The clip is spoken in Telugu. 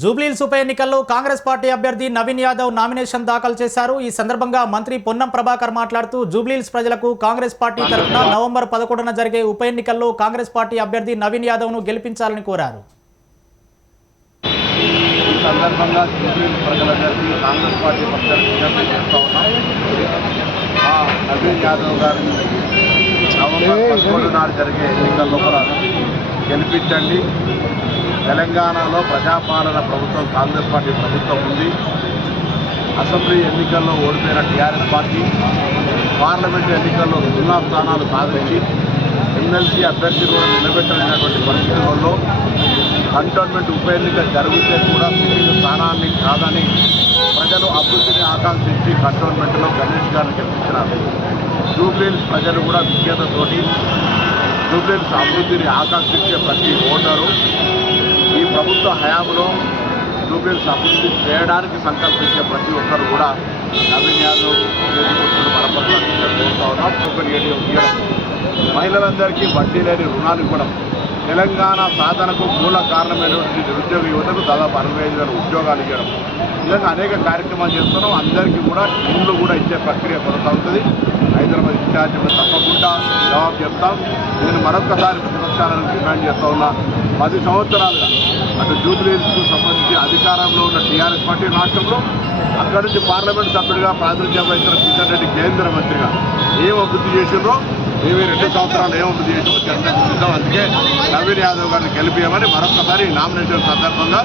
జూబ్లీహిల్స్ ఉప ఎన్నికల్లో కాంగ్రెస్ పార్టీ అభ్యర్థి నవీన్ యాదవ్ నామినేషన్ దాఖలు చేశారు. ఈ సందర్భంగా మంత్రి పొన్నం ప్రభాకర్ మాట్లాడుతూ జూబ్లీహిల్స్ ప్రజలకు కాంగ్రెస్ పార్టీ తరఫున నవంబర్ పదకొండున జరిగే ఉప ఎన్నికల్లో కాంగ్రెస్ పార్టీ అభ్యర్థి నవీన్ యాదవ్ను గెలిపించాలని కోరారు. నవీన్ యాదవ్ జరిగే ఎన్నికల్లో గెలిపించండి. తెలంగాణలో ప్రజాపాలన ప్రభుత్వం కాంగ్రెస్ పార్టీ ప్రభుత్వం ఉంది. అసెంబ్లీ ఎన్నికల్లో ఓడిపోయిన టీఆర్ఎస్ పార్టీ పార్లమెంట్ ఎన్నికల్లో సున్నా స్థానాలు సాధించి ఎమ్మెల్సీ అభ్యర్థి కూడా నిలబెట్టలేనటువంటి పరిస్థితుల్లో కంటోన్మెంట్ ఉప ఎన్నిక జరిగితే కూడా సిట్టింగ్ స్థానాన్ని కాదని ప్రజలు అభివృద్ధిని ఆకాంక్షించి కంటోన్మెంట్లో గణేష్ గారిని గెలిపించినారు. జూబ్లీహిల్స్ ప్రజలు కూడా విజ్ఞతతోటి జూబ్లీహిల్స్ అభివృద్ధిని ఆకాంక్షించే ప్రతి ఓటరు ఈ ప్రభుత్వ హయాంలో జూబ్లీహిల్స్ అభివృద్ధి చేయడానికి సంకల్పించే ప్రతి ఒక్కరు కూడా నవీన్ యాదవ్ చేతికొస్తున్న బలపరచాలని కోరుతా ఉన్నాం. మహిళలందరికీ వడ్డీ లేని రుణాలు ఇవ్వడం తెలంగాణ సాధనకు మూల కారణమైనటువంటి నిరుద్యోగ యువతకు దాదాపు అరవై ఐదు వేల ఉద్యోగాలు ఇవ్వడం. ఈ విధంగా అనేక కార్యక్రమాలు చేస్తున్నాం. అందరికీ కూడా ఇండ్లు కూడా ఇచ్చే ప్రక్రియ కొనసాగుతుంది. హైదరాబాద్ ఇన్ఛార్జ్ తప్పకుండా జవాబు చెప్తాం. నేను మరొకసారి ప్రతిపక్షాలను డిమాండ్ చేస్తూ ఉన్నా. పది సంవత్సరాలుగా అటు జూబ్లీహిల్స్కు సంబంధించి అధికారంలో ఉన్న టీఆర్ఎస్ పార్టీ రాష్ట్రంలో అక్కడి నుంచి పార్లమెంట్ సభ్యుడిగా ప్రాతినిధ్యం వహిస్తున్న కిషన్ రెడ్డి కేంద్ర మంత్రిగా ఏం అభివృద్ధి చేసిండ్రో మేమే రెండు సంవత్సరాలు ఏం అభివృద్ధి చేసిందో చర్చకు సిద్ధం అందుకే నవీన్ యాదవ్ గారిని గెలిపించమని మరొకసారి నామినేషన్ సందర్భంగా